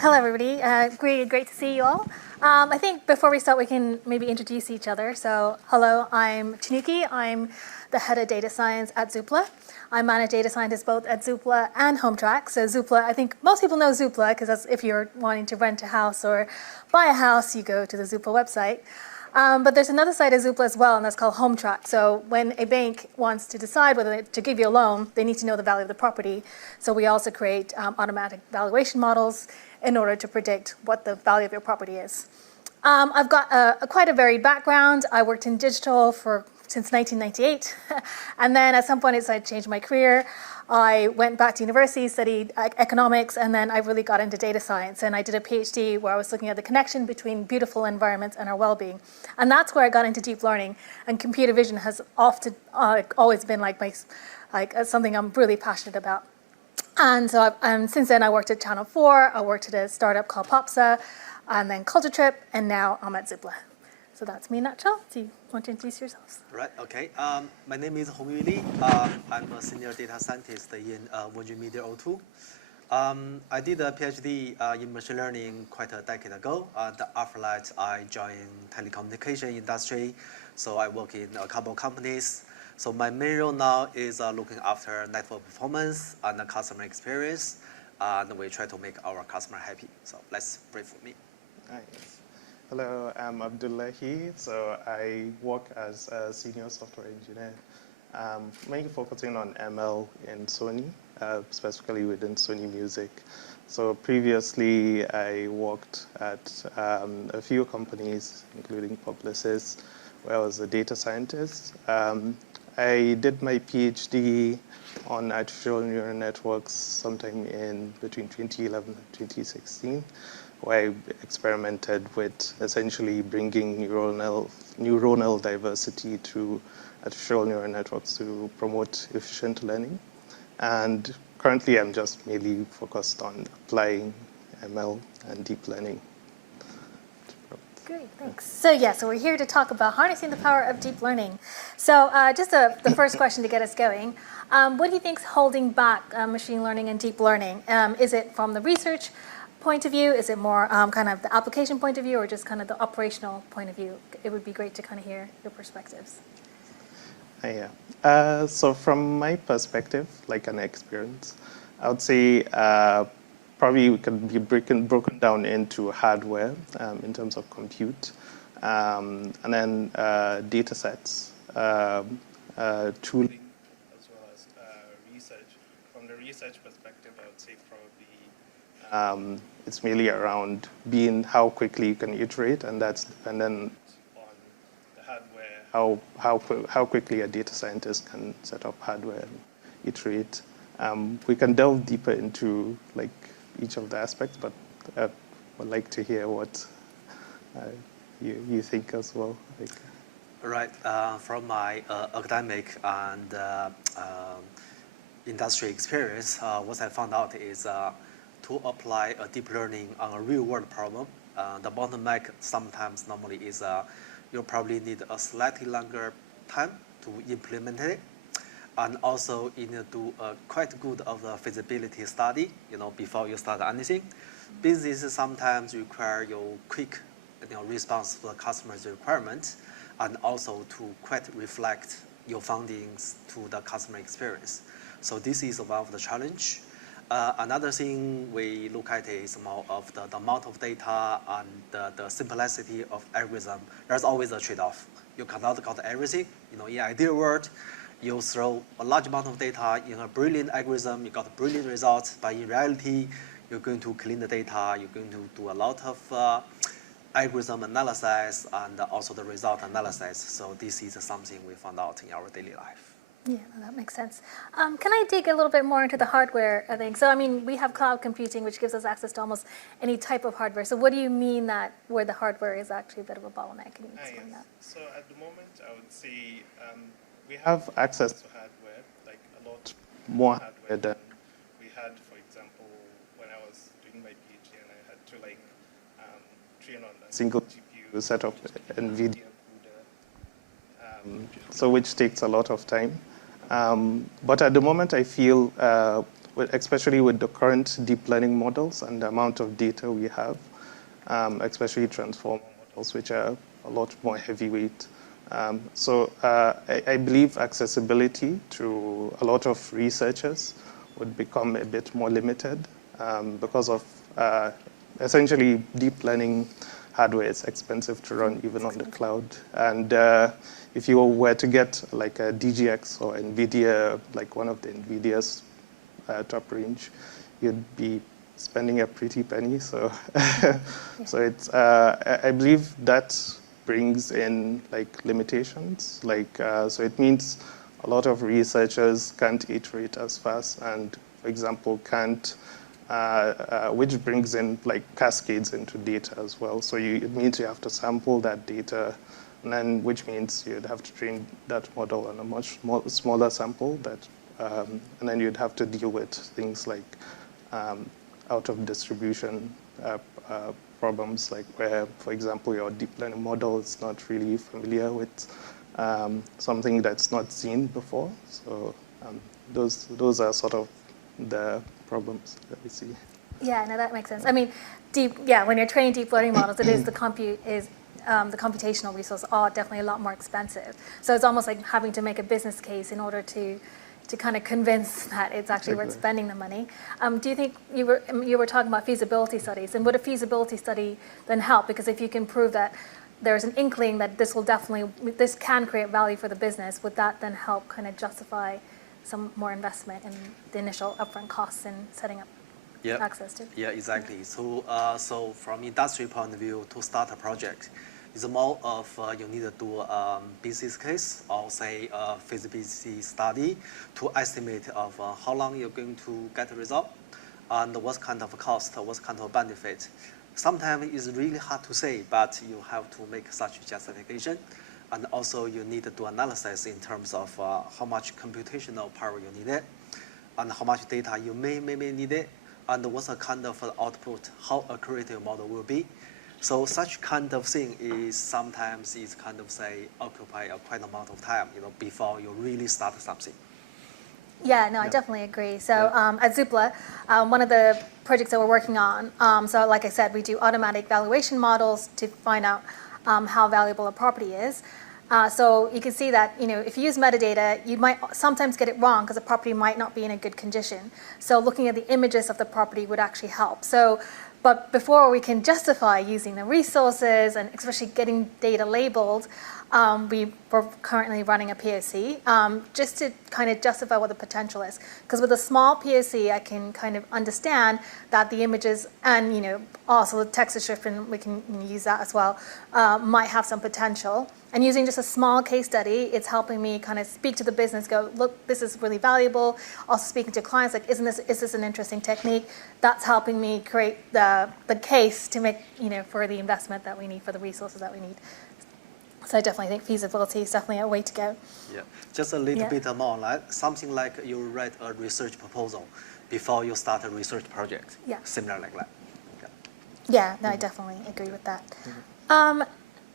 Hello, everybody. Great to see you all. I think before we start, we can maybe introduce each other. So, hello, I'm Tanuki. I'm the head of data science at Zoopla. I manage data scientists both at Zoopla and HomeTrack. So Zoopla, I think most people know Zoopla because that's if you're wanting to rent a house or buy a house, you go to the Zoopla website. But there's another side of Zoopla as well, and that's called HomeTrack. So when a bank wants to decide whether to give you a loan, they need to know the value of the property. So we also create automatic valuation models in order to predict what the value of your property is. I've got quite a varied background. I worked in digital since 1998. And then at some point I decided to change my career. I went back to university, studied economics, and then I really got into data science. And I did a PhD where I was looking at the connection between beautiful environments and our well-being. And that's where I got into deep learning. And computer vision has often always been something I'm really passionate about. And so since then, I worked at Channel 4, I worked at a startup called Popsa, and then Culture Trip, and now I'm at Zoopla. So that's me in a nutshell. Do you want to introduce yourselves? Right, okay. My name is Hongyu Li. I'm a senior data scientist in Virgin Media O2. I did a PhD in machine learning quite a decade ago. After that, I joined telecommunication industry. So I work in a couple of companies. So my main role now is looking after network performance and the customer experience, and we try to make our customer happy. So let's brief for me. Hi. Hello, I'm Abdullahi. So I work as a senior software engineer, mainly focusing on ML in Sony, specifically within Sony Music. So previously, I worked at a few companies, including Publicis, where I was a data scientist. I did my PhD on artificial neural networks sometime in between 2011 and 2016, where I experimented with essentially bringing neuronal diversity to artificial neural networks to promote efficient learning. And currently, I'm just mainly focused on applying ML and deep learning. Great, thanks. So we're here to talk about harnessing the power of deep learning. So just the first question to get us going. What do you think is holding back machine learning and deep learning? Is it from the research point of view? Is it more kind of the application point of view, or just kind of the operational point of view? It would be great to kind of hear your perspectives. Yeah. So from my perspective, like an experience, I would say probably we can be broken down into hardware in terms of compute, and then data sets, tooling, as well as research. From the research perspective, I would say probably it's mainly around how quickly you can iterate, and that's dependent on the hardware, how quickly a data scientist can set up hardware and iterate. We can delve deeper into each of the aspects, but I would like to hear what you think as well. Right. From my academic and industry experience, what I found out is to apply a deep learning on a real-world problem, the bottleneck sometimes normally is you probably need a slightly longer time to implement it. And also, you need to do quite good of the feasibility study, before you start anything. Business sometimes require your quick, response to the customer's requirement, and also to quite reflect your findings to the customer experience. So this is one of the challenge. Another thing we look at is more of the amount of data and the simplicity of algorithm. There's always a trade-off. You cannot got everything. In ideal world, you throw a large amount of data in a brilliant algorithm, you got brilliant results, but in reality, you're going to clean the data, you're going to do a lot of algorithm analysis and also the result analysis. So this is something we found out in our daily life. Yeah, that makes sense. Can I dig a little bit more into the hardware thing? So, we have cloud computing, which gives us access to almost any type of hardware. So what do you mean that where the hardware is actually a bit of a bottleneck? Can you explain that? So at the moment, I would say we have access to hardware, like a lot more hardware than we had, for example, when I was doing my PhD and I had to train on a single GPU set of NVIDIA CUDA, so which takes a lot of time. But at the moment, I feel especially with the current deep learning models and the amount of data we have, especially transformer models, which are a lot more heavyweight. I believe accessibility to a lot of researchers would become a bit more limited because of essentially deep learning hardware is expensive to run even on the cloud. And if you were to get like a DGX or NVIDIA, like one of the NVIDIA's top range, you'd be spending a pretty penny. So, so it's I believe that brings in like limitations. Like so, it means a lot of researchers can't iterate as fast, and for example, can't. Which brings in like cascades into data as well. So it means you have to sample that data, and then which means you'd have to train that model on a much smaller sample. And then you'd have to deal with things like out of distribution problems, like where, for example, your deep learning model is not really familiar with something that's not seen before. So those are sort of the problems that we see. Yeah, no, that makes sense. I mean, when you're training deep learning models, it is the computational resources are definitely a lot more expensive. So it's almost like having to make a business case in order to kind of convince that it's actually worth spending the money. Do you think you were talking about feasibility studies, and would a feasibility study then help? Because if you can prove that there's an inkling that this can create value for the business, would that then help kind of justify some more investment in the initial upfront costs in setting up access to? Yeah, exactly. So, so from industry point of view, to start a project, it's more of you need to do a business case or say a feasibility study to estimate of how long you're going to get a result and what kind of cost, what kind of benefit. Sometimes it's really hard to say, but you have to make such justification. And also you need to do analysis in terms of how much computational power you need it, and how much data you may need it, and what's the kind of output, how accurate your model will be. So such kind of thing is sometimes kind of say occupy a quite amount of time, before you really start something. Yeah, no, I definitely agree. So at Zoopla, one of the projects that we're working on, so like I said, we do automatic valuation models to find out how valuable a property is. So you can see that, if you use metadata, you might sometimes get it wrong because the property might not be in a good condition. So looking at the images of the property would actually help. So, but before we can justify using the resources and especially getting data labeled, we're currently running a POC just to kind of justify what the potential is. Because with a small POC, I can kind of understand that the images and also the text description, we can use that as well, might have some potential. And using just a small case study, it's helping me kind of speak to the business, go, look, this is really valuable. Also speaking to clients, like, is this an interesting technique? That's helping me create the case to make, for the investment that we need, for the resources that we need. So I definitely think feasibility is definitely a way to go. Yeah, just a little bit more, like something like you write a research proposal before you start a research project. Yeah. Similar like that. Yeah, no, I definitely agree with that.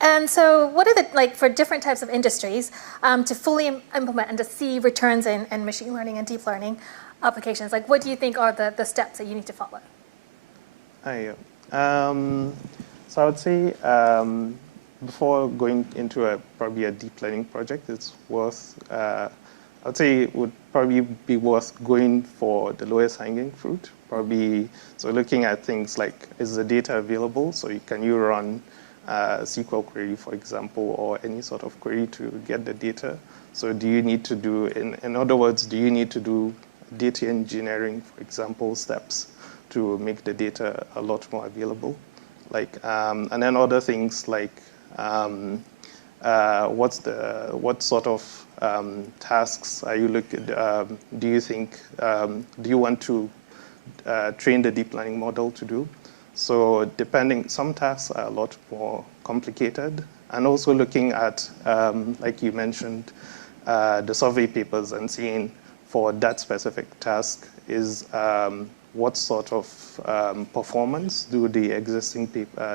And so what are for different types of industries, to fully implement and to see returns in machine learning and deep learning applications, like what do you think are the steps that you need to follow? So I would say before going into probably a deep learning project, it's worth, I would say it would probably be worth going for the lowest hanging fruit. Probably, so looking at things like, is the data available? So can you run SQL query, for example, or any sort of query to get the data? So do you need to do, in other words, do you need to do data engineering, for example, steps to make the data a lot more available? And then other things like what sort of tasks are you looking? Do you think? Do you want to train the deep learning model to do? So some tasks are a lot more complicated, and also looking at, like you mentioned, the survey papers and seeing for that specific task is what sort of performance do the existing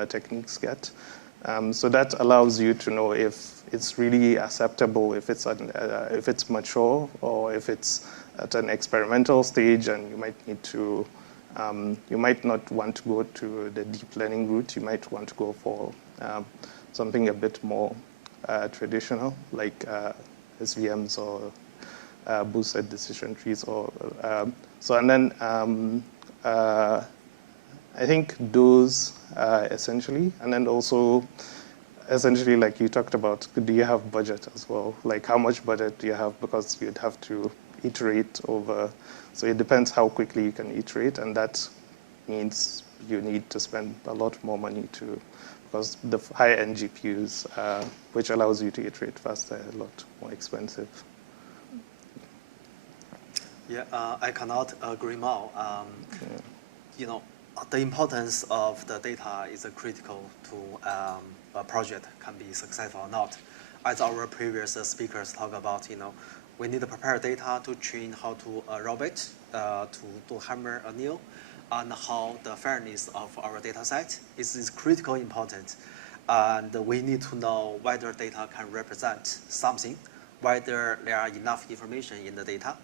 techniques get. So that allows you to know if it's really acceptable, if it's mature, or if it's at an experimental stage, and you might need to, you might not want to go to the deep learning route. You might want to go for something a bit more traditional, like SVMs or boosted decision trees, or so. And then I think those essentially, and then also essentially, like you talked about, do you have budget as well? Like how much budget do you have? Because you'd have to iterate over, so it depends how quickly you can iterate, and that means you need to spend a lot more money to, because the high-end GPUs, which allows you to iterate faster, are a lot more expensive. Yeah, I cannot agree more. You know, the importance of the data is critical to a project can be successful or not. As our previous speakers talk about, you know, we need to prepare data to train how to robot to hammer a nail, and how the fairness of our data set is critically important. And we need to know whether data can represent something, whether there are enough information in the data.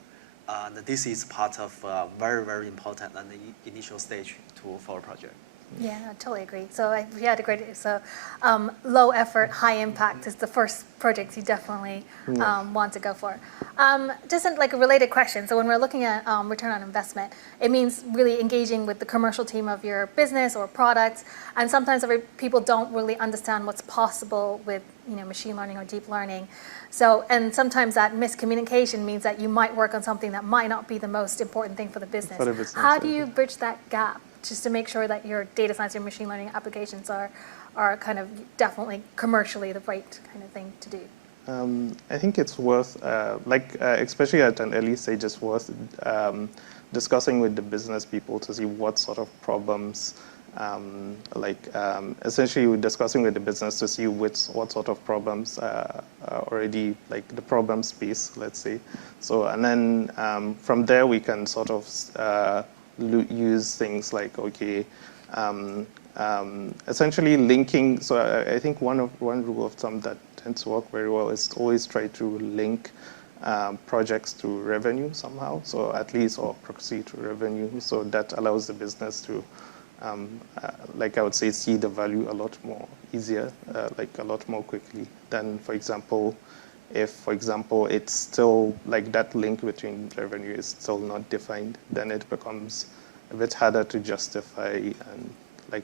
And this is part of very, very important and the initial stage for a project. Yeah, I totally agree. So we had a great, so low effort, high impact is the first projects you definitely want to go for. Just like a related question. So when we're looking at return on investment, it means really engaging with the commercial team of your business or product. And sometimes people don't really understand what's possible with machine learning or deep learning. So, and sometimes that miscommunication means that you might work on something that might not be the most important thing for the business. How do you bridge that gap just to make sure that your data science and machine learning applications are kind of definitely commercially the right kind of thing to do? I think it's worth, especially at an early stage, it's worth discussing with the business people to see what sort of problems, essentially we're discussing with the business to see what sort of problems are already, like the problem space, let's say. So, and then from there we can sort of use things like, okay, essentially linking. So I think one rule of thumb that tends to work very well is always try to link projects to revenue somehow. So at least, or proxy to revenue. So that allows the business to, like I would say, see the value a lot more easier, like a lot more quickly than, for example, if, for example, it's still like that link between revenue is still not defined, then it becomes a bit harder to justify, and like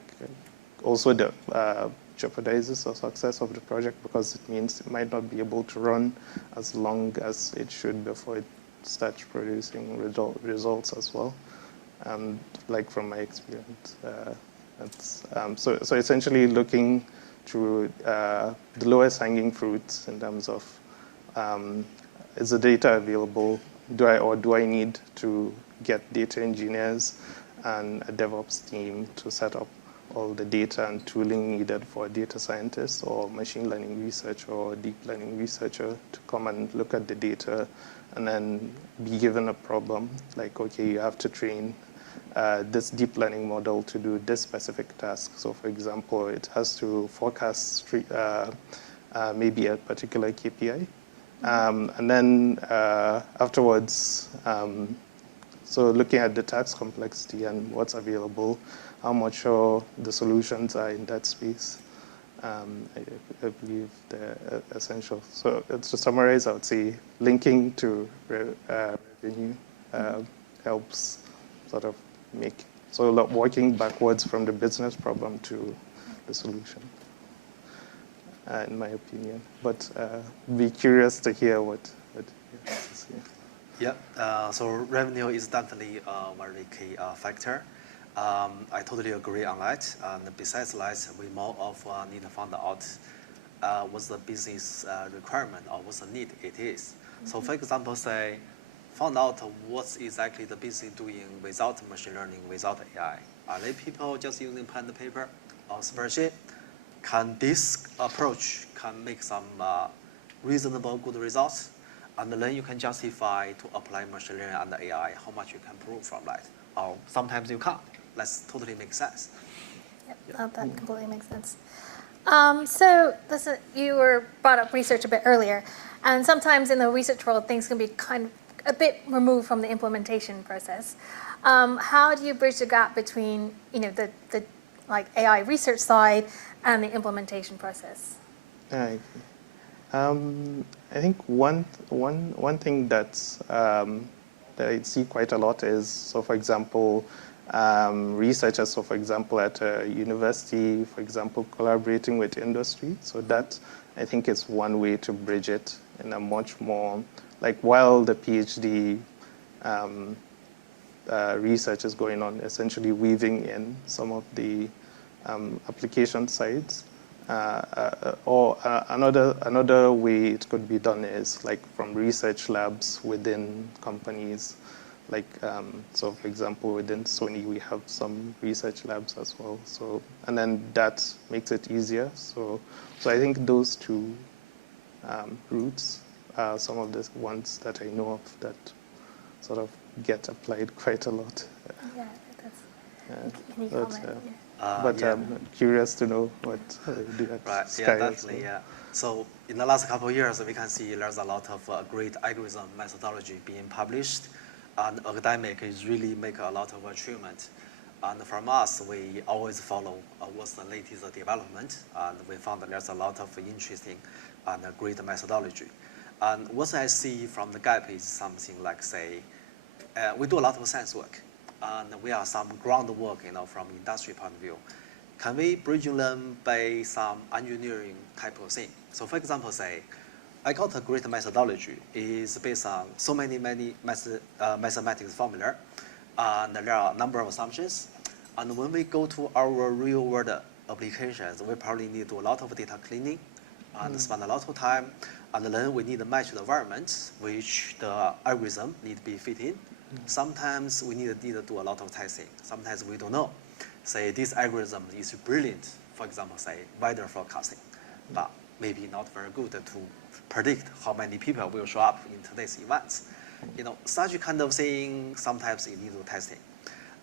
also the jeopardizes the success of the project, because it means it might not be able to run as long as it should before it starts producing results as well. And like from my experience, it's, so essentially looking through the lowest hanging fruits in terms of is the data available? Do I need to get data engineers and a DevOps team to set up all the data and tooling needed for a data scientist or machine learning researcher or deep learning researcher to come and look at the data and then be given a problem, like, okay, you have to train this deep learning model to do this specific task. So for example, it has to forecast maybe a particular KPI. And then afterwards, so looking at the task complexity and what's available, how mature the solutions are in that space, I believe they're essential. So to summarize, I would say linking to revenue helps sort of make, so working backwards from the business problem to the solution, in my opinion. But be curious to hear what you have to say. Yeah, so revenue is definitely a very key factor. I totally agree on that. And besides that, we more of need to find out what's the business requirement or what's the need it is. So for example, say, find out what's exactly the business doing without machine learning, without AI. Are they people just using pen and paper or spreadsheet? Can this approach can make some reasonable good results? And then you can justify to apply machine learning and AI, how much you can prove from that. Or sometimes you can't. That's totally makes sense. Yep, that completely makes sense. So listen, you were brought up research a bit earlier, and sometimes in the research world, things can be kind of a bit removed from the implementation process. How do you bridge the gap between the like AI research side and the implementation process? Right. I think one thing that I see quite a lot is, so for example, researchers, so for example at a university, for example, collaborating with industry. So that I think is one way to bridge it in a much more, like while the PhD research is going on, essentially weaving in some of the application sides. Or another way it could be done is like from research labs within companies. Like, so for example, within Sony, we have some research labs as well. So, and then that makes it easier. So I think those two routes are some of the ones that I know of that sort of get applied quite a lot. Yeah, that's any But, comment? but yeah. I'm curious to know what they do at Right, Sky yeah, as definitely, well. yeah. So in the last couple of years, we can see there's a lot of great algorithm methodology being published, and academic is really make a lot of achievement. And from us, we always follow what's the latest development, and we found that there's a lot of interesting and great methodology. And what I see from the gap is something like, say, we do a lot of science work, and we have some groundwork, from industry point of view. Can we bridge them by some engineering type of thing? So for example, say, I got a great methodology. It's based on so many mathematics formula, and there are a number of assumptions. And when we go to our real world applications, we probably need to do a lot of data cleaning and spend a lot of time. And then we need to match the environment which the algorithm need to be fit in. Sometimes we need to do a lot of testing. Sometimes we don't know. Say this algorithm is brilliant, for example, say weather forecasting, but maybe not very good to predict how many people will show up in today's events. Such kind of thing, sometimes it needs testing.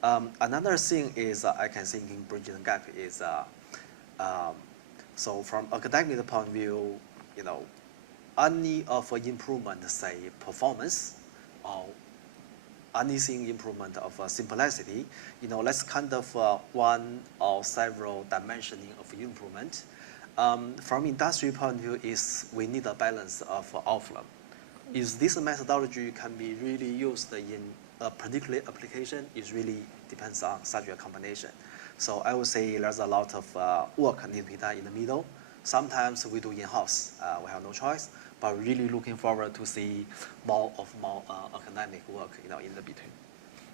Another thing is I can think in bridging the gap is, so from academic point of view, any of improvement, say performance, or anything improvement of simplicity, let's kind of one or several dimensioning of improvement. From industry point of view is we need a balance of all of them. Is this methodology can be really used in a particular application? It really depends on such a combination. So I would say there's a lot of work need to be done in the middle. Sometimes we do in-house, we have no choice, but really looking forward to see more academic work, in the between.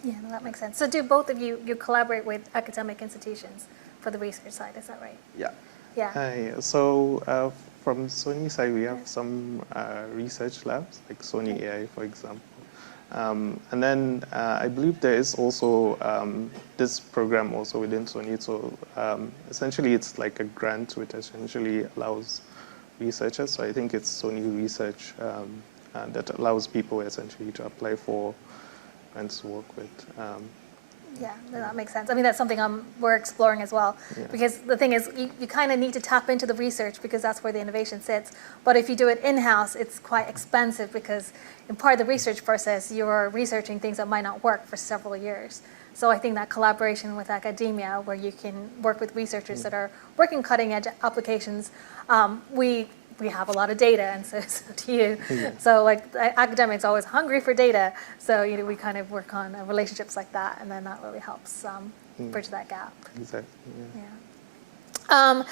Yeah, no, that makes sense. So do both of you collaborate with academic institutions for the research side, is that right? Yeah. Yeah. Hi. So from Sony side, we have some research labs, like Sony AI, for example. And then I believe there is also this program also within Sony. So essentially, it's like a grant which essentially allows researchers. So I think it's Sony Research that allows people essentially to apply for grants to work with. Yeah, no, that makes sense. I mean, that's something we're exploring as well. Yeah. Because the thing is, you kind of need to tap into the research because that's where the innovation sits. But if you do it in-house, it's quite expensive because in part of the research process, you're researching things that might not work for several years. So I think that collaboration with academia, where you can work with researchers that are working cutting-edge applications, we have a lot of data, and so do you. Yeah. So like academics are always hungry for data, so we kind of work on relationships like that, and then that really helps bridge that gap. Exactly. Yeah.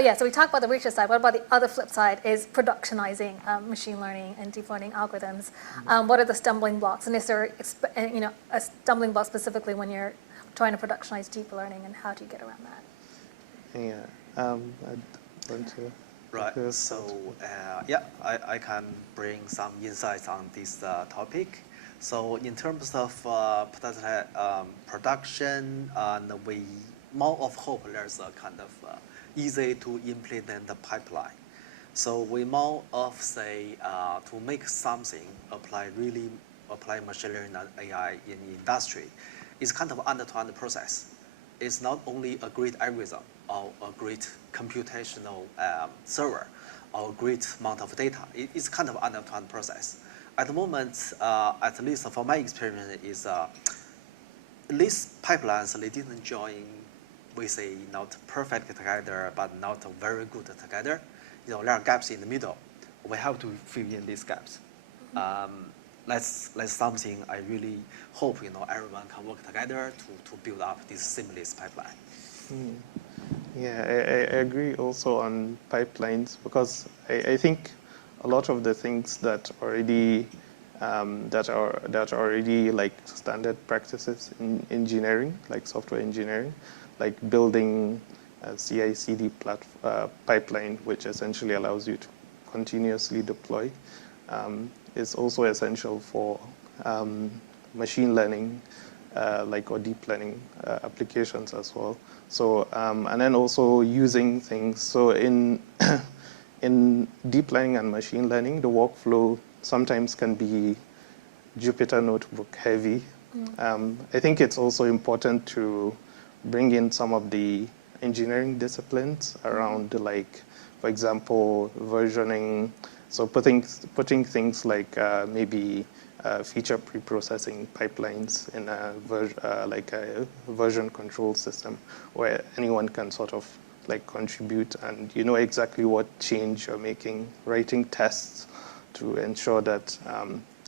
Yeah. So we talked about the research side. What about the other flip side is productionizing machine learning and deep learning algorithms. What are the stumbling blocks? And is there a stumbling block specifically when you're trying to productionize deep learning, and how do you get around that? Yeah. I'd want to. Right. Yes. So I can bring some insights on this topic. So in terms of production, and we more of hope there's a kind of easy to implement the pipeline. So we more of say to make something apply machine learning and AI in industry, it's kind of end-to-end process. It's not only a great algorithm or a great computational server or a great amount of data. It's kind of end-to-end process. At the moment, at least for my experience, is these pipelines, they didn't join, we say, not perfect together, but not very good together. There are gaps in the middle. We have to fill in these gaps. That's something I really hope everyone can work together to build up this seamless pipeline. Yeah, I agree also on pipelines because I think a lot of the things that already that are already like standard practices in engineering, like software engineering, like building a CI/CD pipeline, which essentially allows you to continuously deploy, is also essential for machine learning, or deep learning applications as well. So and then also using things. So in in deep learning and machine learning, the workflow sometimes can be Jupyter Notebook heavy. I think it's also important to bring in some of the engineering disciplines around, like, for example, versioning. So putting things like maybe feature pre-processing pipelines in a version control system where anyone can sort of like contribute and you know exactly what change you're making, writing tests to ensure that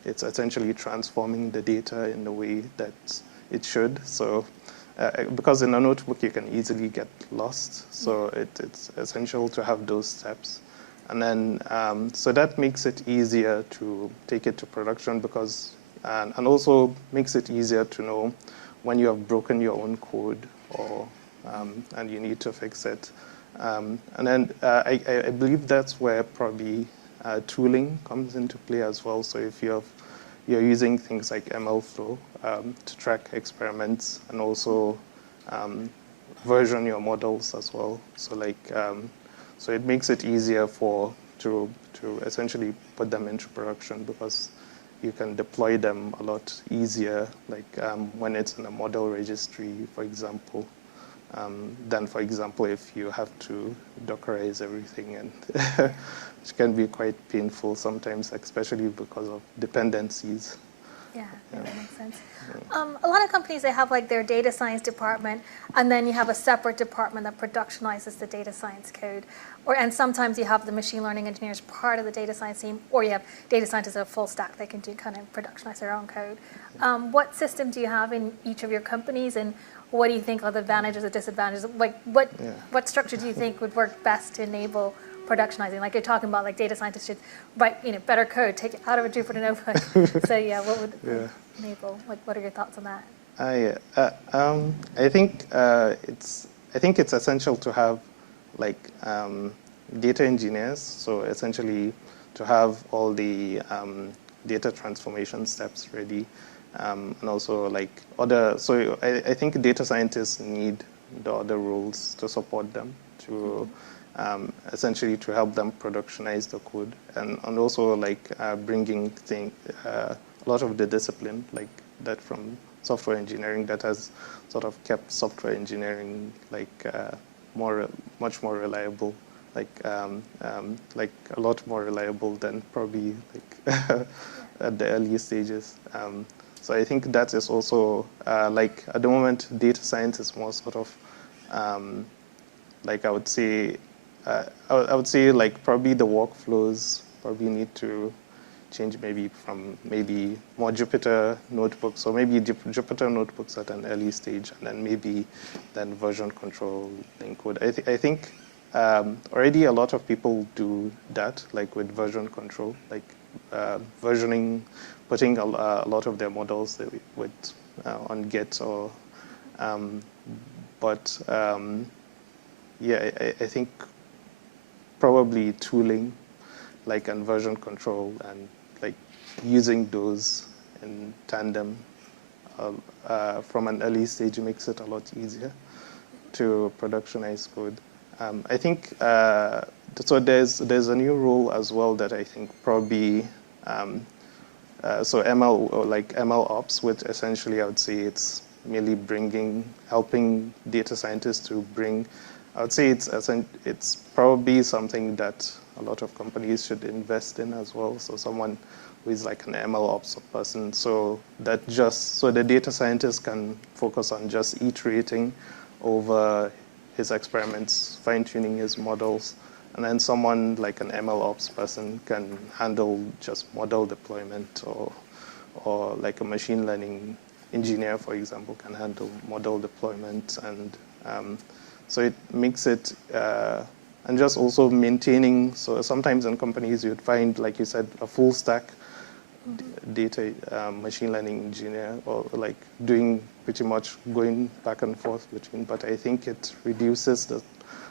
it's essentially transforming the data in the way that it should. So because in a notebook you can easily get lost, so it's essential to have those steps. And then, so that makes it easier to take it to production because, and also makes it easier to know when you have broken your own code or, and you need to fix it. And then I believe that's where probably tooling comes into play as well. So if you're using things like MLflow to track experiments and also version your models as well. So like, so it makes it easier to essentially put them into production because you can deploy them a lot easier, like when it's in a model registry, for example, than, for example, if you have to Dockerize everything, and which can be quite painful sometimes, especially because of dependencies. Yeah, that makes sense. A lot of companies, they have like their data science department, and then you have a separate department that productionizes the data science code. And sometimes you have the machine learning engineers part of the data science team, or you have data scientists that are full stack. They can do kind of productionize their own code. What system do you have in each of your companies, and what do you think are the advantages or disadvantages? Like, what structure do you think would work best to enable productionizing? Like you're talking about, like data scientists should write, better code, take it out of a Jupyter Notebook. So yeah, what would enable? Like, what are your thoughts on that? I think it's essential to have like data engineers. So essentially, to have all the data transformation steps ready, and also like other. So I think data scientists need the other roles to support them to. Essentially to help them productionize the code and also like bringing a lot of the discipline like that from software engineering that has sort of kept software engineering like much more reliable, like a lot more reliable than probably like at the early stages. So I think that is also like at the moment data science is more sort of like I would say like probably the workflows probably need to change maybe from maybe more Jupyter notebooks, or maybe Jupyter notebooks at an early stage, and then maybe then version control in code. I think already a lot of people do that, like with version control, like versioning, putting a lot of their models with on Git or, but yeah, I think probably tooling, like and version control, and like using those in tandem from an early stage makes it a lot easier to productionize code. I think so. There's a new role as well that I think probably so ML, or like ML ops, which essentially I would say it's merely helping data scientists to bring. I would say it's probably something that a lot of companies should invest in as well. So someone who is like an ML ops person, so the data scientist can focus on just iterating over his experiments, fine-tuning his models, and then someone like an ML ops person can handle just model deployment, or like a machine learning engineer, for example, can handle model deployment, and so it makes it, and just also maintaining, so sometimes in companies you'd find, like you said, a full stack data machine learning engineer, or like doing pretty much going back and forth between, but I think it reduces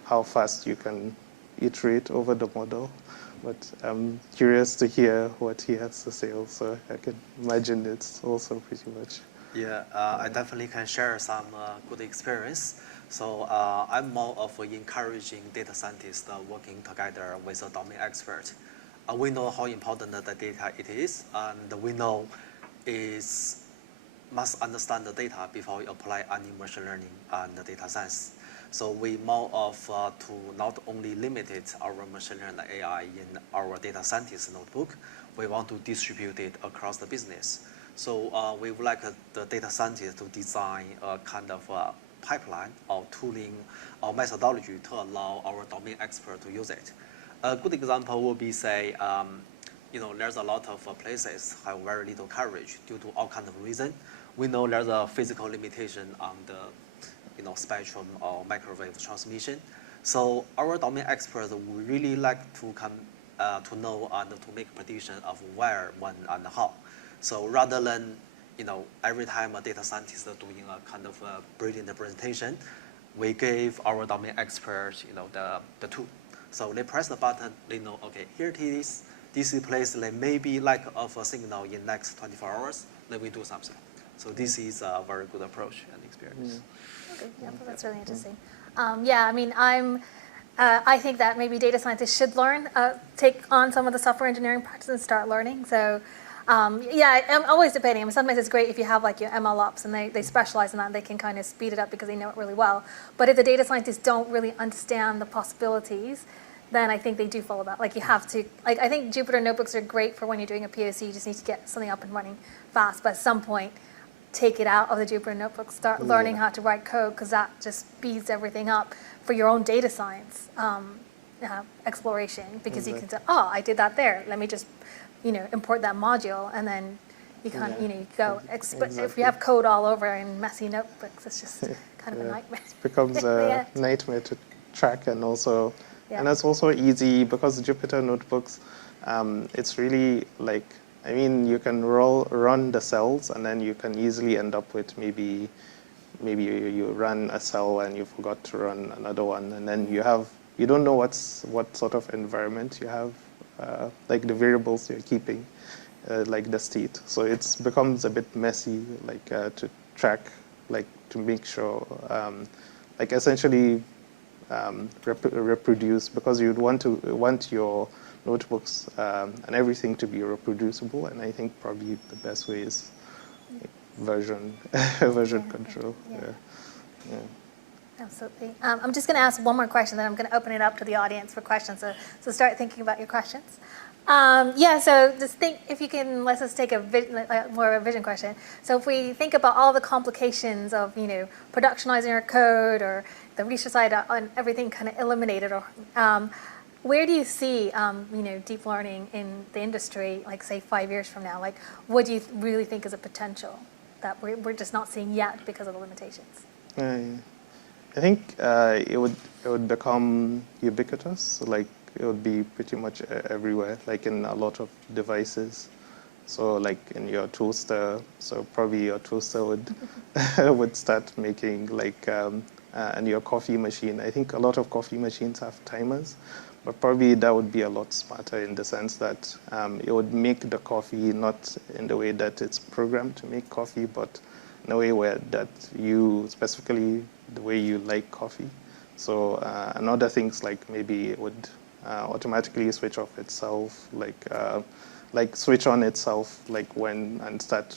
how fast you can iterate over the model. But I'm curious to hear what he has to say also. I can imagine it's also pretty much. Yeah, I definitely can share some good experience. So I'm more of encouraging data scientists working together with a domain expert. We know how important the data it is, and we know is must understand the data before we apply any machine learning and data science. So we more of to not only limit our machine learning AI in our data scientist notebook, we want to distribute it across the business. So we would like the data scientist to design a kind of pipeline or tooling or methodology to allow our domain expert to use it. A good example would be, say, there's a lot of places have very little coverage due to all kinds of reasons. We know there's a physical limitation on the spectrum or microwave transmission. So our domain experts would really like to know and to make prediction of where, when, and how. So rather than every time a data scientist is doing a kind of a brilliant presentation, we gave our domain experts the tool. So they press the button, they know, okay, here it is. This is place they maybe lack of a signal in next 24 hours. Then we do something. So this is a very good approach and experience. Okay, yeah, that's really interesting. Yeah, I mean, I think that maybe data scientists should take on some of the software engineering practices and start learning. So, yeah, I'm always debating. I mean, sometimes it's great if you have like your ML ops and they specialize in that and they can kind of speed it up because they know it really well. But if the data scientists don't really understand the possibilities, then I think they do fall about. Like you have to, like I think Jupyter notebooks are great for when you're doing a POC. You just need to get something up and running fast. But at some point, take it out of the Jupyter notebook, start learning how to write code, because that just speeds everything up for your own data science exploration. Because you can say, oh, I did that there. Let me just, import that module, and then you kind of, you go. If you have code all over in messy notebooks, it's just kind of a nightmare. It becomes a nightmare to track, and also, and it's also easy because Jupyter notebooks, it's really like, I mean, you can run the cells, and then you can easily end up with maybe you run a cell and you forgot to run another one, and then you don't know what sort of environment you have, like the variables you're keeping, like the state. So it becomes a bit messy, like to track, like to make sure, like essentially reproduce, because you'd want your notebooks and everything to be reproducible, and I think probably the best way is version control. Yeah. Absolutely. I'm just going to ask one more question, then I'm going to open it up to the audience for questions. So start thinking about your questions. So just think, if you can, let's just take more of a vision question. So if we think about all the complications of, productionizing our code, or the research side on everything kind of eliminated, or where do you see, deep learning in the industry, like say 5 years from now? Like, what do you really think is a potential that we're just not seeing yet because of the limitations? I think it would become ubiquitous. So like it would be pretty much everywhere, like in a lot of devices. So like in your toaster, so probably your toaster would start making like, and your coffee machine. I think a lot of coffee machines have timers, but probably that would be a lot smarter in the sense that it would make the coffee not in the way that it's programmed to make coffee, but in a way where that you specifically the way you like coffee. So and other things like maybe it would automatically switch off itself, like switch on itself, like when, and start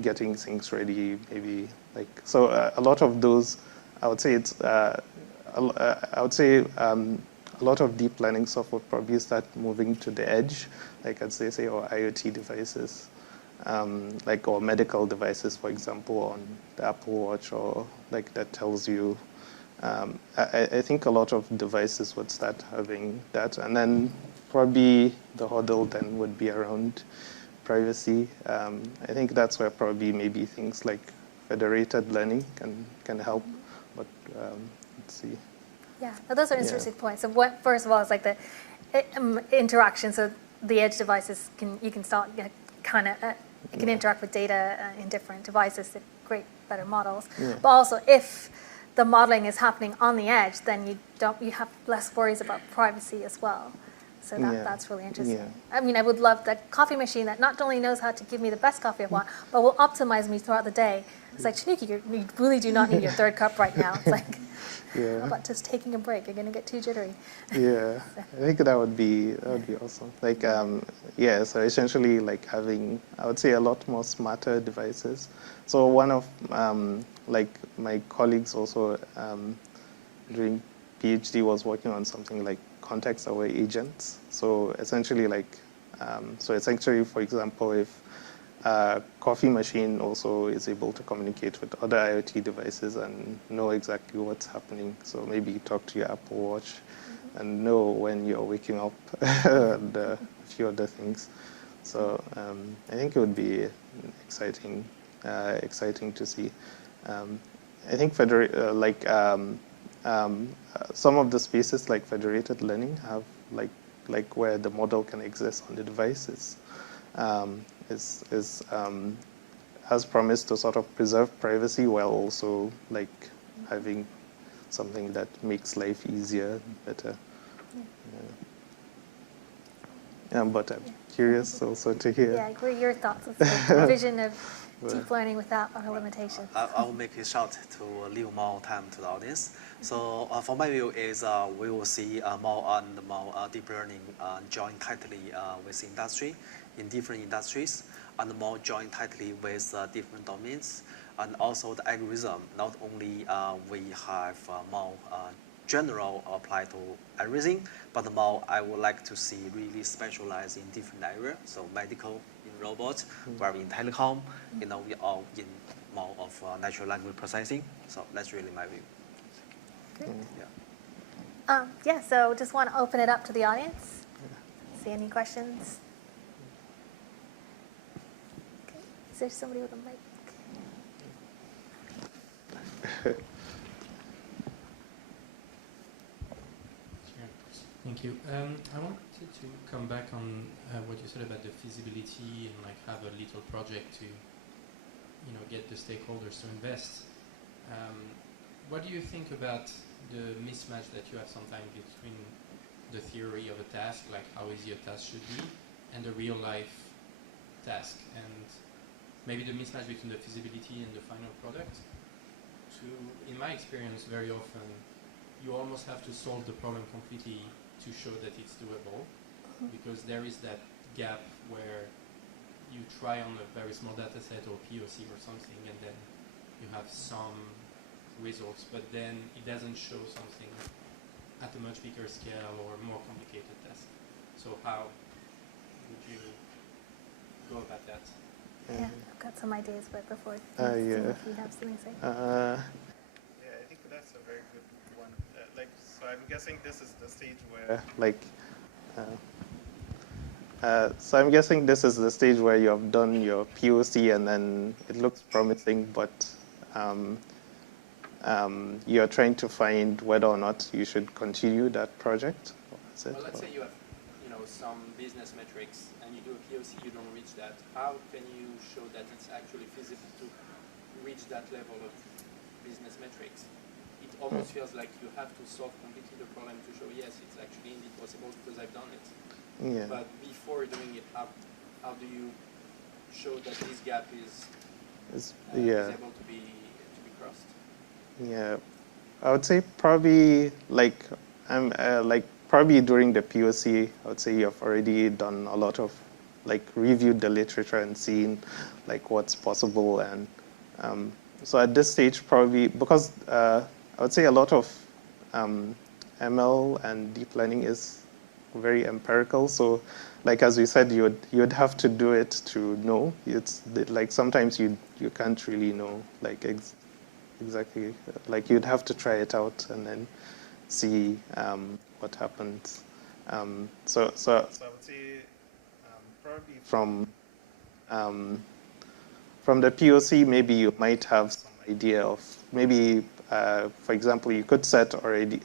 getting things ready. Maybe like so a lot of those. I would say it's. I would say a lot of deep learning software probably start moving to the edge, like as they say, or IoT devices, like or medical devices, for example, on the Apple Watch, or like that tells you. I think a lot of devices would start having that, and then probably the hurdle then would be around privacy. I think that's where probably maybe things like federated learning can help. But let's see. Yeah, well, those are interesting points. So what, first of all, is like the interaction. So the edge devices you can start kind of it can interact with data in different devices to create better models. Yeah. But also, if the modeling is happening on the edge, then you have less worries about privacy as well. So that's really interesting. Yeah. I mean, I would love that coffee machine that not only knows how to give me the best coffee I want, but will optimize me throughout the day. It's like, Tanuki, you really do not need your third cup right now. It's like, how about just taking a break? You're going to get too jittery. Yeah, I think that would be awesome. Like, yeah, so essentially like having, I would say, a lot more smarter devices. So one of like my colleagues also during PhD was working on something like context-aware agents. So essentially like, for example, if a coffee machine also is able to communicate with other IoT devices and know exactly what's happening. So maybe talk to your Apple Watch and know when you're waking up and a few other things. So I think it would be exciting to see. I think some of the spaces like federated learning have like where the model can exist on the devices. Has promised to sort of preserve privacy while also like having something that makes life easier, better. But I'm curious also to hear. Yeah, what are your thoughts? What's the vision of deep learning without our limitations? I will make it short to leave more time to the audience. So for my view is we will see more and more deep learning join tightly with industry in different industries, and more join tightly with different domains. And also the algorithm, not only we have more general apply to everything, but more I would like to see really specialize in different areas. So medical, in robots, where in telecom, we are in more of natural language processing. So that's really my view. Great. Yeah. So just want to open it up to the audience. See any questions? Okay. Is there somebody with a mic? Thank you. I wanted to come back on what you said about the feasibility and like have a little project to, get the stakeholders to invest. What do you think about the mismatch that you have sometimes between the theory of a task, like how easy a task should be, and the real life task, and maybe the mismatch between the feasibility and the final product? In my experience, very often you almost have to solve the problem completely to show that it's doable, because there is that gap where you try on a very small data set or POC or something, and then you have some results, but then it doesn't show something at a much bigger scale or more complicated task. So how would you go about that? Yeah, I've got some ideas, but before if you have something to say. Yeah, I think that's a very good one. So I'm guessing this is the stage where, so I'm guessing this is the stage where you have done your POC and then it looks promising, but you're trying to find whether or not you should continue that project. Well, let's say you have, some business metrics and you do a POC, you don't reach that. How can you show that it's actually feasible to reach that level of business metrics? It almost feels like you have to solve completely the problem to show, yes, it's actually indeed possible because I've done it. Yeah. But before doing it, how do you show that this gap is able to be crossed? Yeah, I would say probably probably during the POC, I would say you have already done a lot of reviewed the literature and seen what's possible, and so at this stage probably because I would say a lot of ML and deep learning is very empirical. So, like as we said, you'd have to do it to know. It's like sometimes you can't really know like exactly. Like you'd have to try it out and then see what happens. So I would say probably from the POC, maybe you might have some idea of maybe, for example, you could set already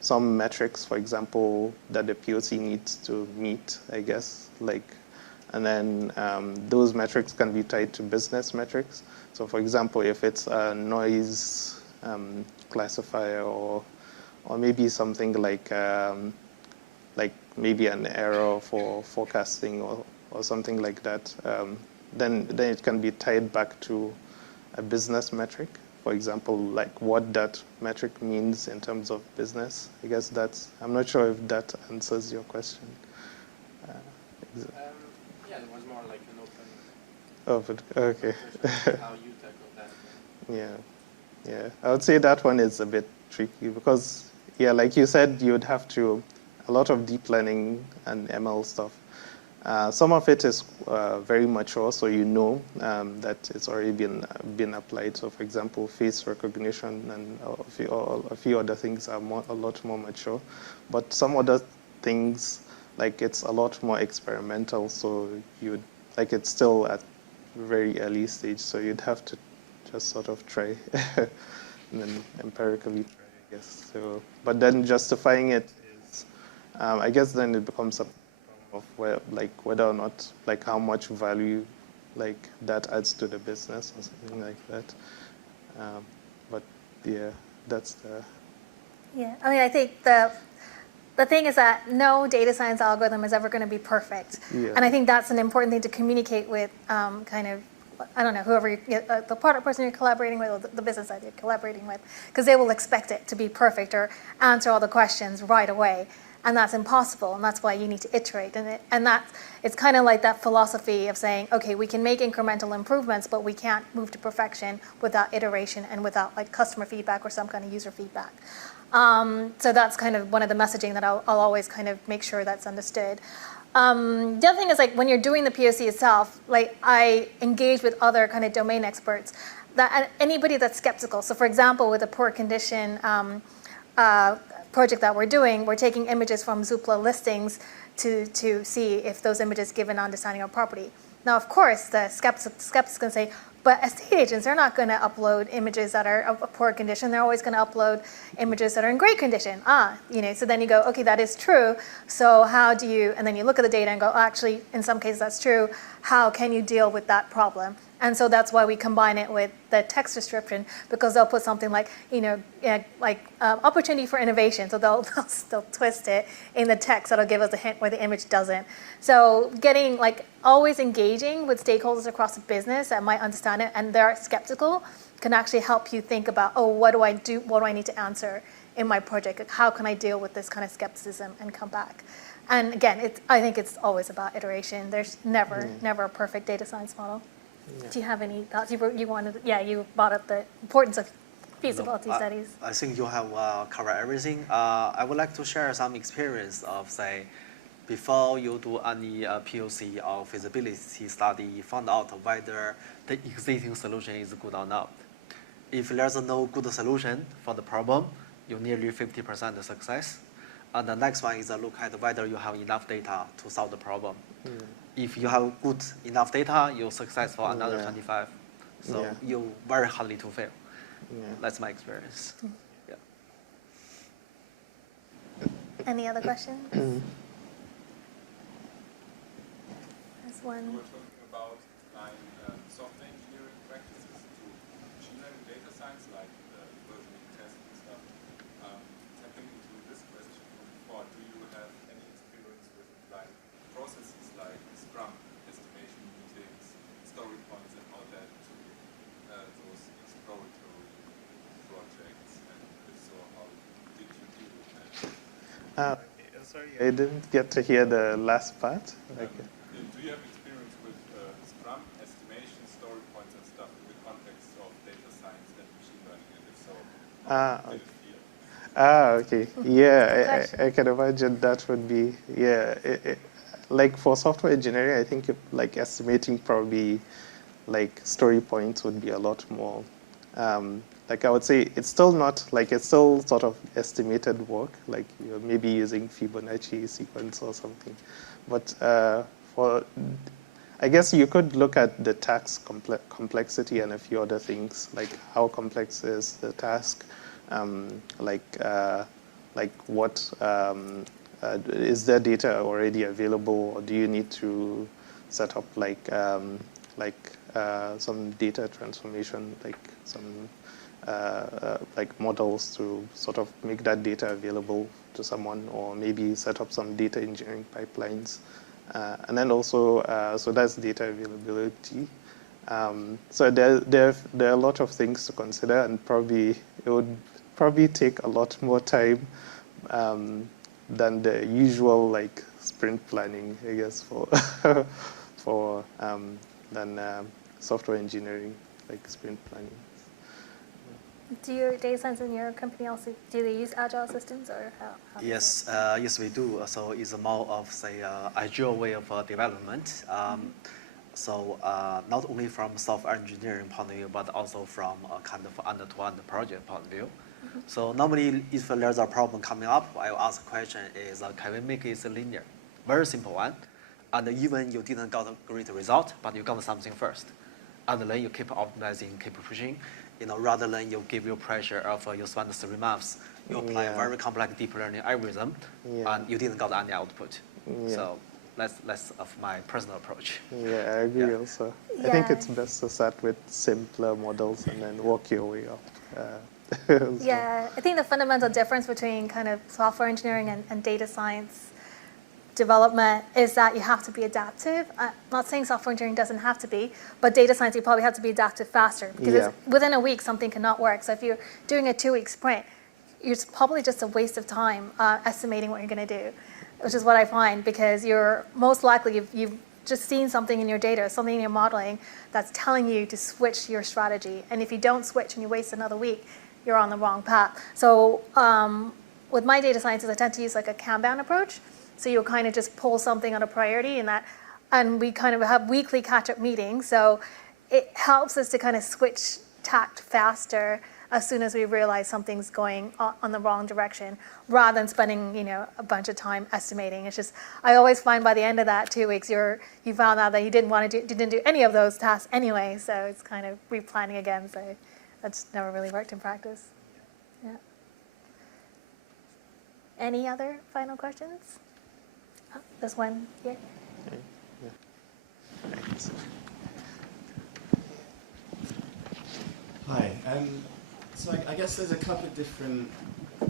some metrics, for example, that the POC needs to meet, I guess, like, and then those metrics can be tied to business metrics. So, for example, if it's a noise classifier or maybe something like maybe an error for forecasting or something like that, then it can be tied back to a business metric. For example, like what that metric means in terms of business. I guess I'm not sure if that answers your question. Yeah, it was more like an open Okay. how you tackle that. Yeah. I would say that one is a bit tricky because, yeah, like you said, you'd have to, a lot of deep learning and ML stuff. Some of it is very mature, so you know that it's already been applied. So, for example, face recognition and a few other things are a lot more mature. But some other things, like it's a lot more experimental, so like it's still at very early stage, so you'd have to just sort of try and then empirically try, I guess. So, but then justifying it is, I guess, then it becomes a of whether or not, like how much value like that adds to the business or something like that. But yeah, that's the. Yeah, I mean, I think the thing is that no data science algorithm is ever going to be perfect. Yeah. And I think that's an important thing to communicate with kind of, I don't know, whoever, the product person you're collaborating with or the business side you're collaborating with, because they will expect it to be perfect or answer all the questions right away. And that's impossible, and that's why you need to iterate. It's kind of like that philosophy of saying, okay, we can make incremental improvements, but we can't move to perfection without iteration and without like customer feedback or some kind of user feedback. So that's kind of one of the messaging that I'll always kind of make sure that's understood. The other thing is like when you're doing the POC itself, like I engage with other kind of domain experts, that anybody that's skeptical. So for example, with a poor condition project that we're doing, we're taking images from Zoopla listings to see if those images give an understanding of property. Now, of course, the skeptics can say, but estate agents, they're not going to upload images that are of a poor condition. They're always going to upload images that are in great condition. So then you go, okay, that is true. So how do you, and then you look at the data and go, oh, actually, in some cases that's true. How can you deal with that problem? And so that's why we combine it with the text description, because they'll put something like, opportunity for innovation. So they'll twist it in the text that'll give us a hint where the image doesn't. So getting always engaging with stakeholders across the business that might understand it and they're skeptical can actually help you think about, oh, what do I do? What do I need to answer in my project? How can I deal with this kind of skepticism and come back? And again, I think it's always about iteration. There's never a perfect data science model. Yeah. Do you have any thoughts? You brought up the importance of feasibility studies. I think you have covered everything. I would like to share some experience of, say, before you do any POC or feasibility study, find out whether the existing solution is good or not. If there's no good solution for the problem, you nearly 50% success. And the next one is look at whether you have enough data to solve the problem. If you have good enough data, you're successful another 25. So you're very hardly to fail. That's my experience. Yeah. Any other questions? There's one. We were talking about software engineering practices to machine learning data science, like versioning, testing stuff. Tapping into this question from before, do you have any experience with processes like Scrum, estimation meetings, story points, and all that to those exploratory projects? And if so, how did you deal with that? Sorry, I didn't get to hear the last part. Do you have experience with Scrum, estimation, story points, and stuff in the context of data science and machine learning? And if so, how did it feel? Okay. Yeah, question. I can imagine that would be, yeah. Like for software engineering, I think like estimating probably like story points would be a lot more. Like I would say, it's still not like it's still sort of estimated work. Like you're maybe using Fibonacci sequence or something, but for I guess you could look at the task complexity and a few other things, like how complex is the task, um, like what is there data already available, or do you need to set up some data transformation, like some like models to sort of make that data available to someone, or maybe set up some data engineering pipelines. And then also, so that's data availability. So there are a lot of things to consider, and probably it would probably take a lot more time than the usual like sprint planning, I guess, for for than software engineering, like sprint planning. Do your data science in your company also, do they use agile systems or how does Yes, yes, we do. So it's more of say agile way of development. So not only from software engineering point of view, but also from a kind of end-to-end project point of view. So normally, if there's a problem coming up, I will ask a question: is can we make it linear? Very simple one, and even you didn't got a great result, but you got something first, and then you keep optimizing, keep pushing. Rather than you give your pressure of you spend 3 months, you apply a very complex deep learning algorithm, and you didn't got any output. Yeah. So that's of my personal approach. Yeah, I agree also. I think it's best to start with simpler models and then work your way up. So. Yeah, I think the fundamental difference between kind of software engineering and data science development is that you have to be adaptive. I'm not saying software engineering doesn't have to be, but data science you probably have to be adaptive faster because within a week something cannot work. So if you're doing a 2-week sprint, it's probably just a waste of time estimating what you're going to do, which is what I find, because you're most likely you've just seen something in your data, something in your modeling that's telling you to switch your strategy. And if you don't switch and you waste another week, you're on the wrong path. So with my data sciences, I tend to use like a Kanban approach. So you'll kind of just pull something on a priority and we kind of have weekly catch-up meetings. So it helps us to kind of switch tact faster as soon as we realize something's going on the wrong direction, rather than spending a bunch of time estimating. It's just I always find by the end of that 2 weeks you found out that you didn't do any of those tasks anyway. So it's kind of replanning again. So that's never really worked in practice. Yeah. Any other final questions? Oh, this one here. Hi. So I guess there's a couple of different,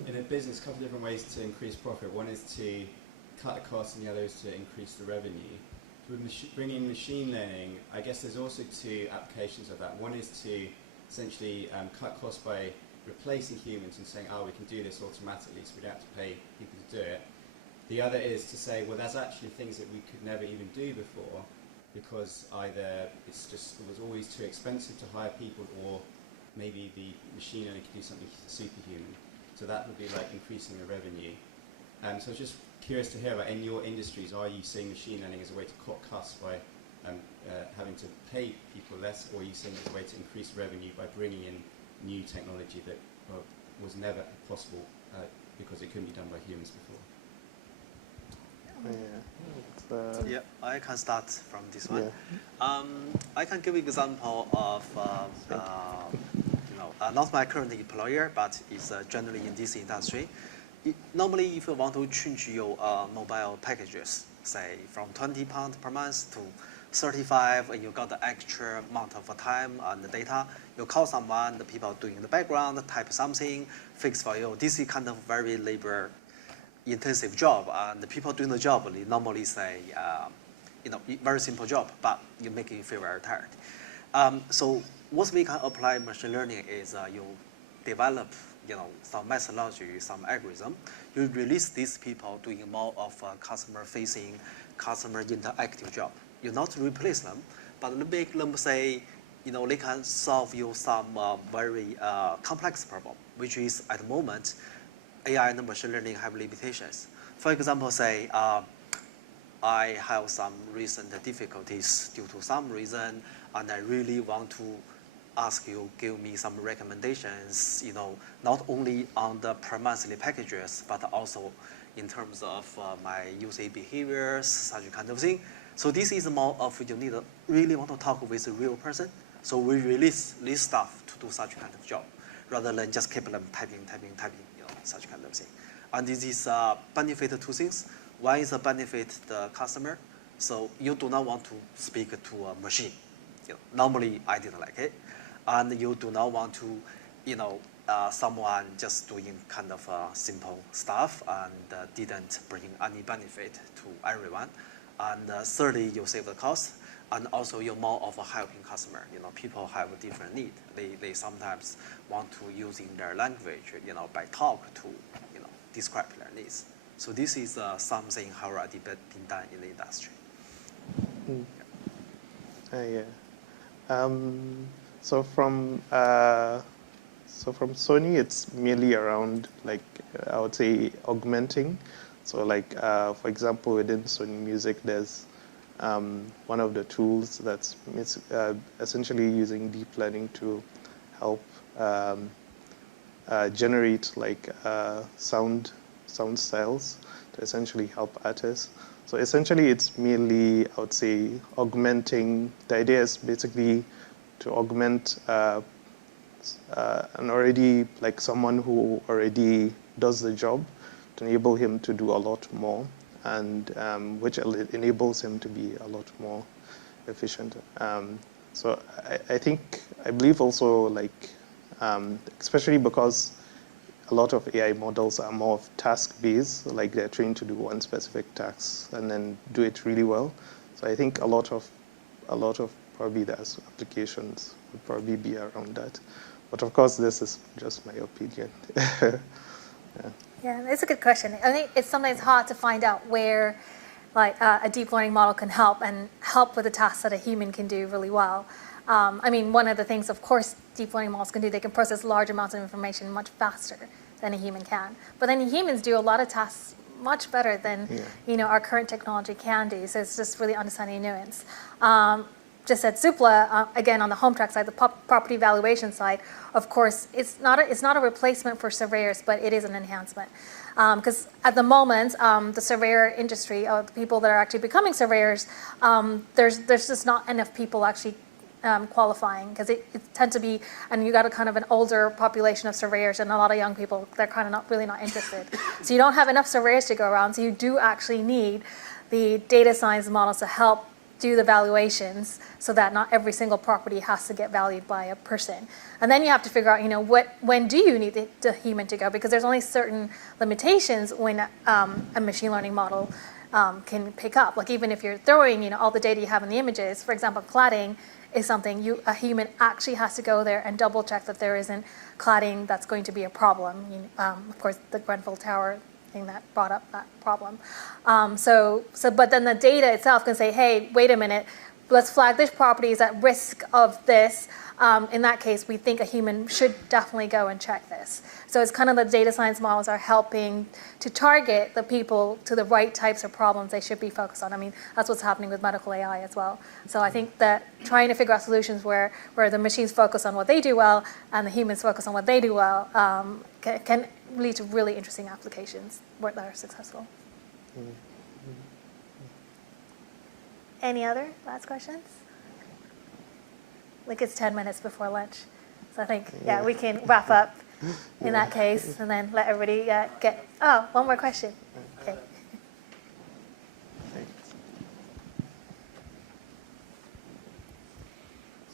in a business, a couple of different ways to increase profit. One is to cut the costs and the other is to increase the revenue. With bringing machine learning, I guess there's also 2 applications of that. One is to essentially cut costs by replacing humans and saying, oh, we can do this automatically, so we don't have to pay people to do it. The other is to say, well, there's actually things that we could never even do before because either it was always too expensive to hire people, or maybe the machine learning could do something superhuman. So that would be like increasing the revenue. So I was just curious to hear about, in your industries, are you seeing machine learning as a way to cut costs by having to pay people less, or are you seeing it as a way to increase revenue by bringing in new technology that was never possible because it couldn't be done by humans before? Yeah, I can start from this one. I can give an example of, not my current employer, but it's generally in this industry. Normally, if you want to change your mobile packages, say from £20 per month to 35, and you got the extra amount of time and the data, you call someone, the people doing in the background, type something, fix for you. This is kind of very labor-intensive job, and the people doing the job they normally say, very simple job, but you make you feel very tired. So what we can apply machine learning is you develop some methodology, some algorithm. You release these people doing more of customer-facing, customer interactive job. You not replace them, but make them say, they can solve you some very complex problem, which is at the moment, AI and machine learning have limitations. For example, say I have some recent difficulties due to some reason, and I really want to ask you give me some recommendations, not only on the per monthly packages, but also in terms of my usage behaviors, such kind of thing. So this is more of you need to really want to talk with a real person. So we release this stuff to do such kind of job, rather than just keep them typing, such kind of thing. And this is benefit two things. One is benefit the customer. So you do not want to speak to a machine. Normally I didn't like it. And you do not want to, someone just doing kind of simple stuff and didn't bring any benefit to everyone. And thirdly, you save the cost. And also you're more of a helping customer. People have a different need. They sometimes want to use in their language, by talk to, describe their needs. So this is something already been done in the industry. Yeah. So from Sony, it's merely around, like, I would say augmenting. So like, for example, within Sony Music, there's one of the tools that's essentially using deep learning to help generate like sound styles to essentially help artists. So essentially, it's merely, I would say, augmenting. The idea is basically to augment an already, like someone who already does the job, to enable him to do a lot more, and which enables him to be a lot more efficient. So I believe also, like, especially because a lot of AI models are more of task-based, like they're trained to do one specific task and then do it really well. So I think a lot of probably the applications would probably be around that. But of course, this is just my opinion. Yeah, it's a good question. I think it's sometimes hard to find out where like a deep learning model can help with the tasks that a human can do really well. I mean, one of the things, of course, deep learning models can do, they can process large amounts of information much faster than a human can. But then humans do a lot of tasks much better than our current technology can do. So it's just really understanding nuance. Just at Zoopla, again, on the home track side, the property valuation side, of course, it's not a replacement for surveyors, but it is an enhancement. Because at the moment, the surveyor industry, the people that are actually becoming surveyors, there's just not enough people actually qualifying, because it tends to be, and you got a kind of an older population of surveyors and a lot of young people, they're kind of not interested. So you don't have enough surveyors to go around, so you do actually need the data science models to help do the valuations so that not every single property has to get valued by a person. And then you have to figure out, when do you need the human to go? Because there's only certain limitations when a machine learning model can pick up. Like even if you're throwing, all the data you have in the images, for example, cladding is something a human actually has to go there and double check that there isn't cladding that's going to be a problem. Of course, the Grenfell Tower thing that brought up that problem. But then the data itself can say, hey, wait a minute, let's flag this property is at risk of this. In that case, we think a human should definitely go and check this. So it's kind of the data science models are helping to target the people to the right types of problems they should be focused on. I mean, that's what's happening with medical AI as well. So I think that trying to figure out solutions where the machines focus on what they do well and the humans focus on what they do well can lead to really interesting applications that are successful. Any other last questions? Like it's 10 minutes before lunch. So I think, we can wrap up in that case and then let everybody get, one more question. Okay.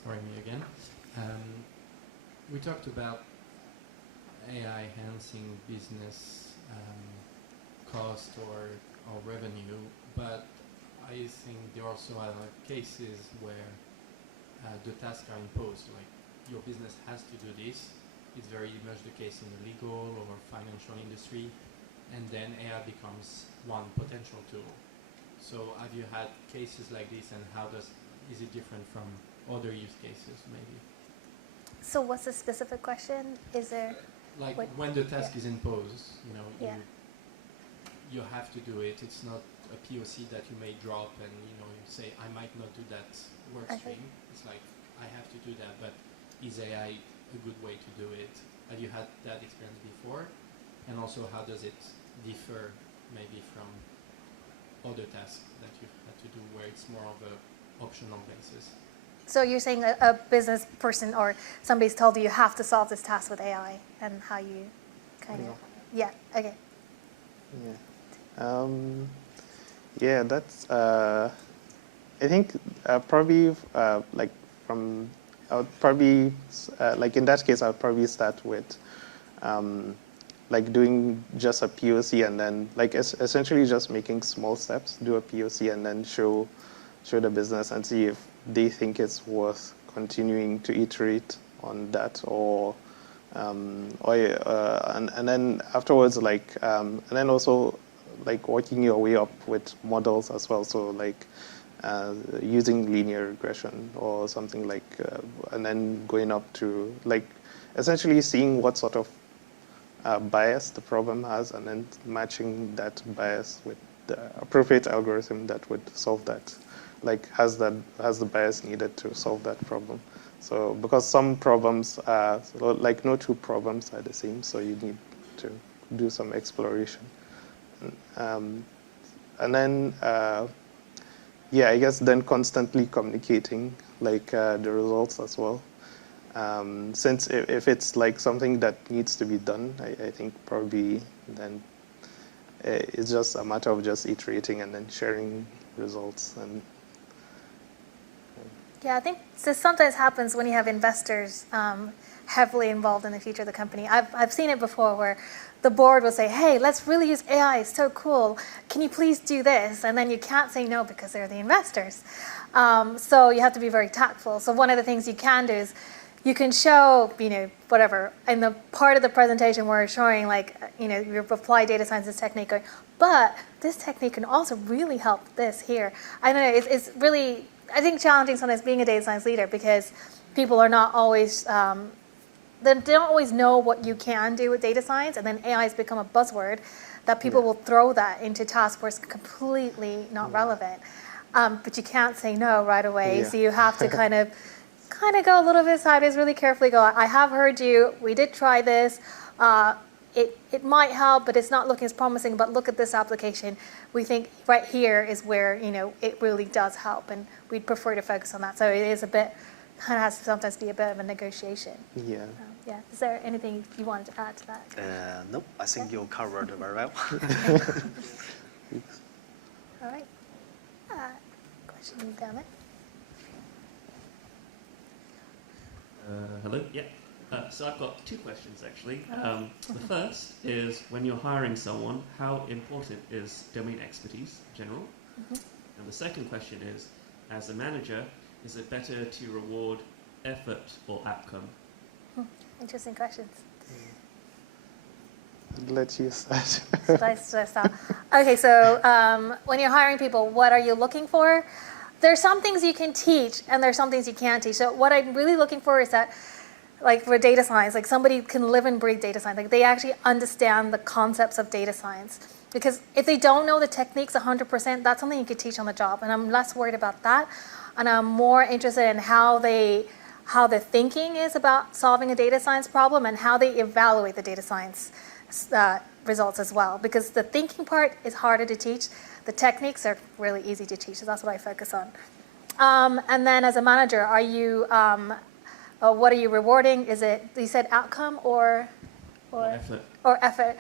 Sorry, me again. We talked about AI enhancing business cost or revenue, but I think there also are cases where the tasks are imposed, like your business has to do this. It's very much the case in the legal or financial industry, and then AI becomes one potential tool. So have you had cases like this, and is it different from other use cases maybe? So what's the specific question? Is there? like What- when the task yeah. is imposed, Yeah. you have to do it. It's not a POC that you may drop and you say I might not do that work Okay. stream. It's like I have to do that, but is AI a good way to do it? Have you had that experience before? And also, how does it differ maybe from other tasks that you've had to do where it's more of a optional basis? So you're saying a business person or somebody's told you have to solve this task with AI, and how you kind of, yeah, okay. Yeah. Yeah, that's. I think probably like from. I would probably like in that case I would probably start with like doing just a POC and then like essentially just making small steps, do a POC and then show the business and see if they think it's worth continuing to iterate on that and then afterwards and then also like working your way up with models as well, so like using linear regression or something like and then going up to like essentially seeing what sort of bias the problem has and then matching that bias with the appropriate algorithm that would solve that, like has the bias needed to solve that problem. So because some problems are like no two problems are the same, so you need to do some exploration. And then yeah, I guess then constantly communicating like the results as well. Since if it's like something that needs to be done, I think probably then it's just a matter of just iterating and then sharing results. And Yeah, I think this sometimes happens when you have investors heavily involved in the future of the company. I've seen it before where the board will say, hey, let's really use AI, it's so cool. Can you please do this? And then you can't say no because they're the investors. So you have to be very tactful. So one of the things you can do is you can show, whatever, in the part of the presentation where we're showing like, your applied data sciences technique going, but this technique can also really help this here. I don't know, it's really, I think challenging sometimes being a data science leader because people are not always, they don't always know what you can do with data science, and then AI has become a buzzword that people will throw that into tasks where it's completely not relevant. But you can't say no right away, Yeah. so you have to kind of go a little bit sideways, really carefully go, I have heard you, we did try this, it might help, but it's not looking as promising, but look at this application. We think right here is where, it really does help, and we'd prefer to focus on that. So it is a bit, kind of has to sometimes be a bit of a negotiation. yeah. Yeah, is there anything you wanted to add to that? Nope, I think you covered very well. All right. Question down there. Hello. Yeah. So I've got two questions actually. The first is when you're hiring someone, how important is domain expertise in general? And the second question is, as a manager, is it better to reward effort or outcome? Interesting questions. Let you start. Should I start? Okay, so when you're hiring people, what are you looking for? There's some things you can teach, and there's some things you can't teach. So what I'm really looking for is that, like for data science, like somebody can live and breathe data science. Like they actually understand the concepts of data science. Because if they don't know the techniques 100%, that's something you could teach on the job. And I'm less worried about that. And I'm more interested in how the thinking is about solving a data science problem and how they evaluate the data science results as well. Because the thinking part is harder to teach. The techniques are really easy to teach, so that's what I focus on. And then as a manager, are you, what are you rewarding? Is it, you said outcome or Effort. Or effort?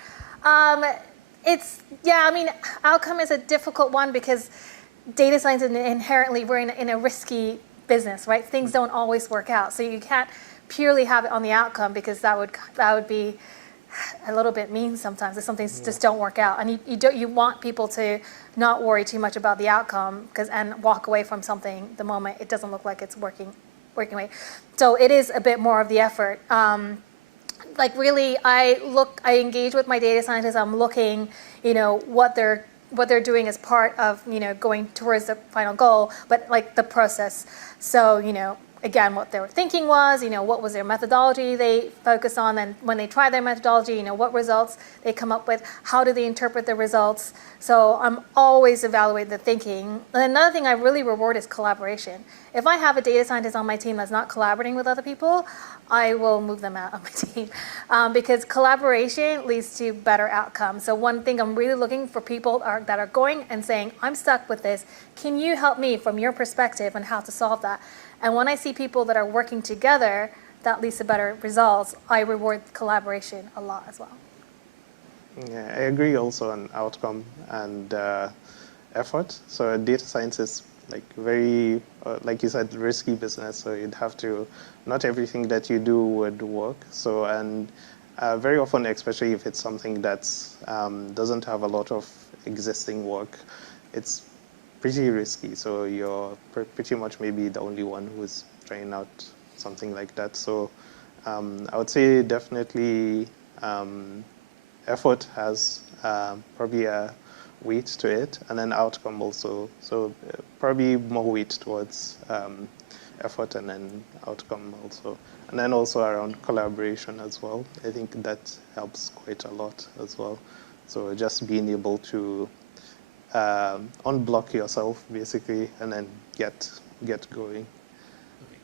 Outcome is a difficult one because data science is inherently, we're in a risky business, right? Things don't always work out. So you can't purely have it on the outcome because that would be a little bit mean sometimes if some things just don't work out. And you want people to not worry too much about the outcome and walk away from something the moment it doesn't look like it's working away. So it is a bit more of the effort. Like really, I engage with my data scientists. I'm looking, what they're doing as part of, going towards the final goal, but like the process. So, again, what their thinking was, what was their methodology they focused on, and when they try their methodology, what results they come up with, how do they interpret the results. So I'm always evaluating the thinking. And another thing I really reward is collaboration. If I have a data scientist on my team that's not collaborating with other people, I will move them out of my team because collaboration leads to better outcomes. So one thing I'm really looking for people that are going and saying, I'm stuck with this. Can you help me from your perspective on how to solve that? And when I see people that are working together, that leads to better results. I reward collaboration a lot as well. Yeah, I agree also on outcome and effort. So data science is like very, like you said, risky business. So you'd have to, not everything that you do would work. So, and very often, especially if it's something that's doesn't have a lot of existing work, it's pretty risky. So you're pretty much maybe the only one who's trying out something like that. So I would say definitely effort has probably a weight to it, and then outcome also. So probably more weight towards effort and then outcome also. And then also around collaboration as well. I think that helps quite a lot as well. So just being able to unblock yourself basically and then get going.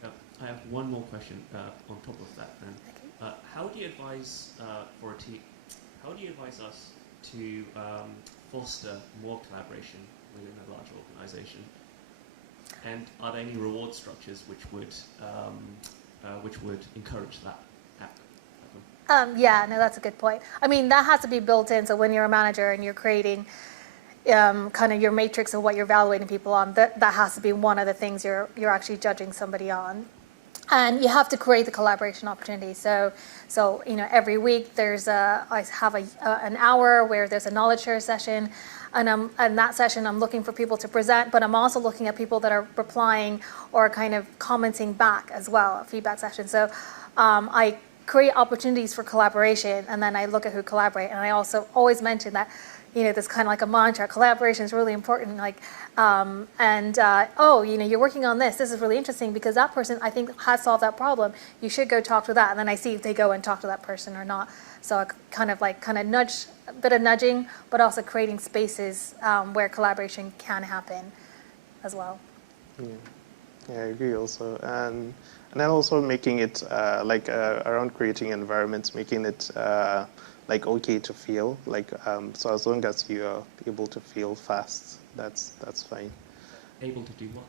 Okay, I have one more question on top of that then. Okay. How do you advise how do you advise us to foster more collaboration within a large organization? And are there any reward structures which would encourage that happen? Yeah, no, that's a good point. I mean, that has to be built in. So when you're a manager and you're creating kind of your matrix of what you're evaluating people on, that has to be one of the things you're actually judging somebody on. And you have to create the collaboration opportunity. So every week I have an hour where there's a knowledge share session, and that session I'm looking for people to present, but I'm also looking at people that are replying or kind of commenting back as well, a feedback session. So I create opportunities for collaboration, and then I look at who collaborate, and I also always mention that. There's kind of like a mantra, collaboration is really important, you're working on this is really interesting because that person, I think, has solved that problem. You should go talk to that. And then I see if they go and talk to that person or not. So I kind of nudge, a bit of nudging, but also creating spaces where collaboration can happen as well. Yeah, I agree also. And then also making it, around creating environments, making it okay to fail, so as long as you're able to fail fast, that's fine. Able to do what?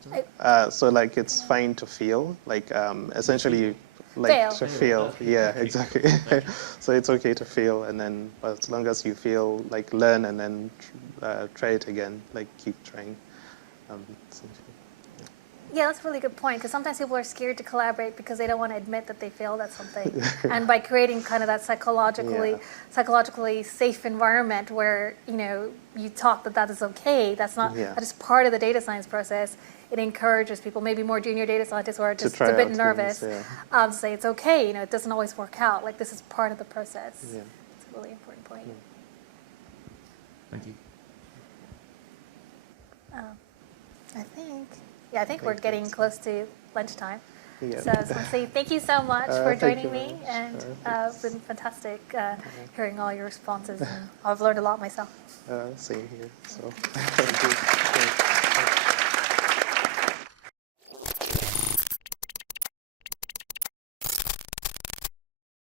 So it's fine to fail, essentially to fail. Yeah, exactly. So it's okay to fail, and then as long as you fail, learn and then try it again, keep trying. Yeah, that's a really good point, because sometimes people are scared to collaborate because they don't want to admit that they failed at something. And by creating kind of that psychologically safe environment where, you talk that is okay, that is part of the data science process, it encourages people, maybe more junior data scientists who are just a bit nervous, to say it's okay, it doesn't always work out. This is part of the process. Yeah. It's a really important point. Thank you. I think we're getting close to lunchtime. Yeah. So I just want to say thank you so much for joining me, and it's been fantastic hearing all your responses, and I've learned a lot myself. Same here. So thank you.